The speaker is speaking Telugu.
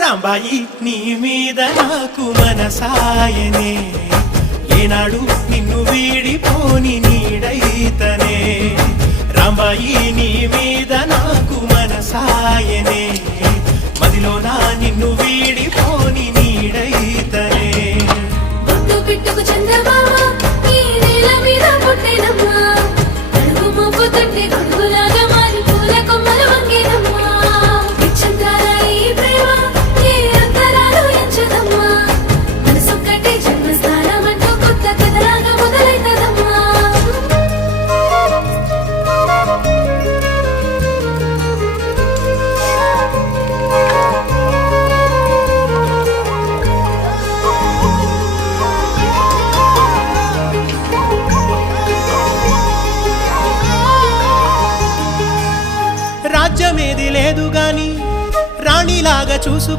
రాంబాయి నీ మీద నాకు మనసాయనే ఏనాడు నిన్ను వీడిపోని నీడైతనే రాంబాయి నీ మీద నాకు మనసాయనే మదిలోన నిన్ను వీడిపోని నీడైతనే బొట్టు పెట్టుకు చందమామ ఈ నేల మీద పుట్టినమ్మా అడుగు మోపు తొట్టి గొడుగులాగా మారి పూల కొమ్మలు వంగేనమ్మా విచ్ఛిన్నాల ఈ ప్రేమ ఏ అంతరాలు ఎంచదమ్మా మనసొక్కటే జన్మస్థానం అంటూ కొత్త కథలాగా మొదలైతదమ్మా రాజ్యమేది లేదు గాని రాణిలాగా చూసుకు